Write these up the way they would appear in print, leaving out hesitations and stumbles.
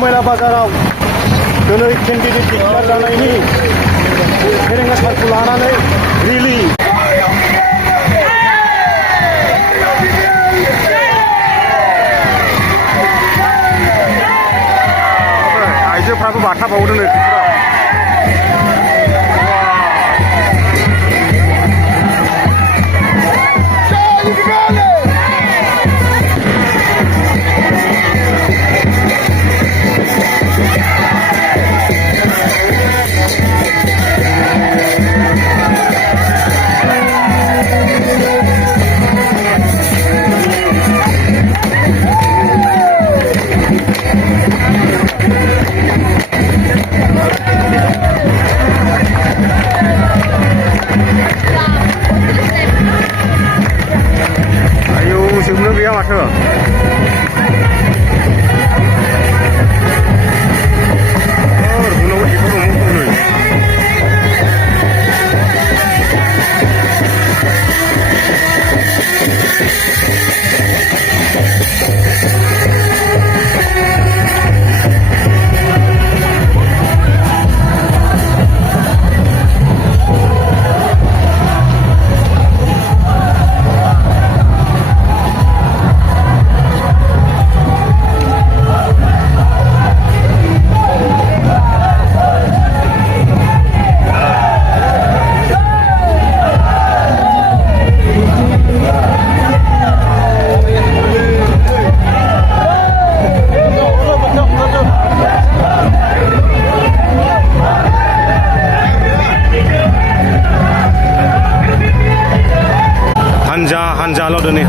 मैला बाजाराव दिनै केन्डिडेट डिक्लेयार जानायनि फेरेंगा सारखौ लानानै रिलि आइजोफ्राबो बाथाबावदों नै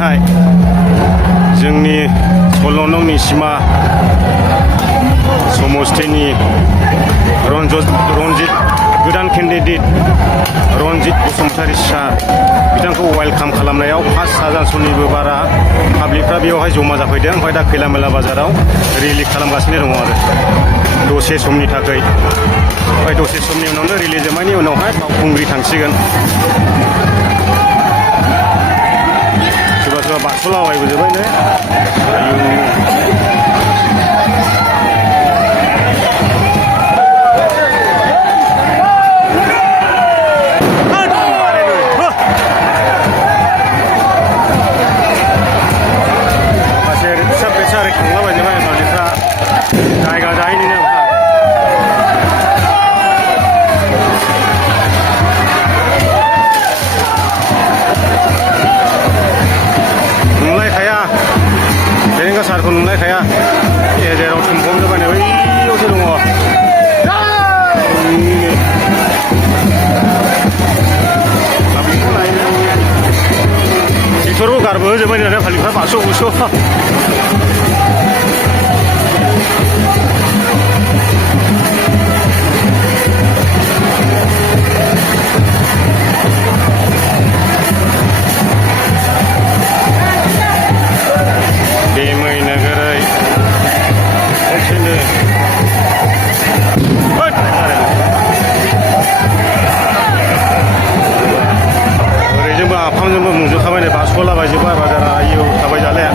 ओरैहाय जोंनि 16 नंनि सिमा समस्थिनि रनजित गोदान केन्डिडेट रनजित बसुमतारी सार बिथांखौ वेलकाम खालामनायाव 5,000 जननिबो बारा पाब्लिकफ्रा बेवहाय जमा जाफैदों। ओमफ्राय दा खैलामैला बाजाराव रिलि खालामगासिनो दङ आरो दसे समनि थाखाय। ओमफ्राय दसे समनि उनावनो रिलि जोबनायनि उनावहाय बावखुंग्रि थांसिगोन। सोरबा सोरबा बारस'लाबायबोजोब्बायनो जायगा जाहैनिनो नुलायखाया फेरेंगा सारखौ नुलायखाया गेजेराव सोमखबजोब्बायनो बैयावसो दङ। पाब्लिकखौ नायनो ट्रेक्टरखौ गारबोजोब्बाय नालाय पाब्लिकफ्रा बारस' बुस' देमै नोगोरै ओरैजोंबो आफांजोंबो मुंजोबखाबाय नै बारस'लाबायजोब्बाय बाजारा आयौ थाबाय जालाया।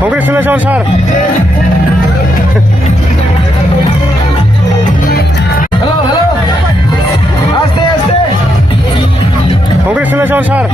Congratulations, sir. Hello. Aste. Congratulations, sir.